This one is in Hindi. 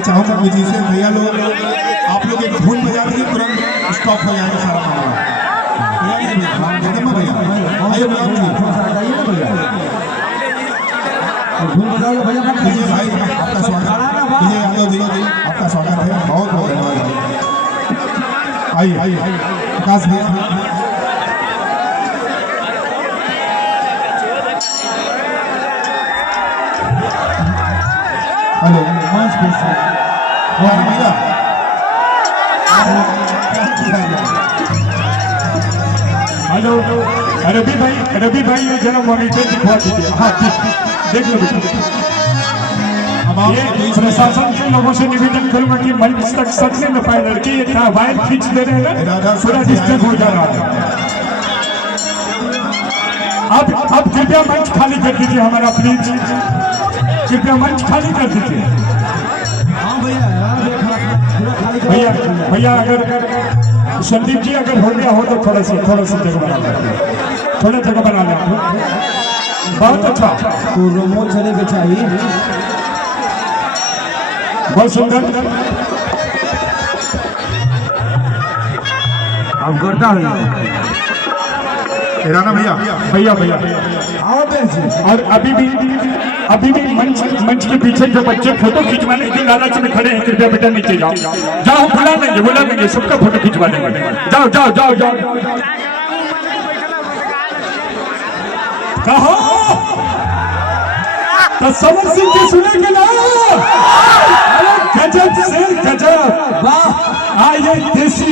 मैं चाहूंगा म्यूजिशियन भैया लोग आप लोग एक धुन बजा दीजिए, तुरंत स्टॉप हो जाएगा सारा मामला। भैया आइए गुलाम जी, धुन बजाओ भैया। भाई आपका स्वागत, विजय यादव जी आपका स्वागत है, बहुत बहुत धन्यवाद। आइए आइए प्रकाश भैया। हेलो मंच पे से भैया हेलो रवि भाई ये जरा मॉनिटर दिखवा दीजिए। हाँ देख लो बेटा। ये प्रशासन के लोगों से निवेदन करूंगा कि मंच तक सटने में पाए लड़के ये वायर खींच दे रहे हैं, पूरा डिस्टर्ब हो जा रहा है। अब कृपया मंच खाली कर दीजिए हमारा, प्लीज कृपया मंच खाली कर दीजिए। भैया अगर संदीप जी अगर हो गया हो तो थोड़ा सा जगह बना लें, थोड़ा जगह बना लें। बहुत अच्छा, तो रोमो चले के चाहिए, बहुत सुंदर। अब करता हूँ राणा भैया आओ जी। और अभी भी मंच के पीछे जो बच्चे फोटो खिंचवाने की लालच में खड़े हैं, कृपया बेटा नीचे जाओ बुला लेंगे सबका फोटो खिंचवा लेंगे। जाओ कहो तो समर सिंह की सुनेंगे ना। अरे गजब से गजब, वाह। ये देसी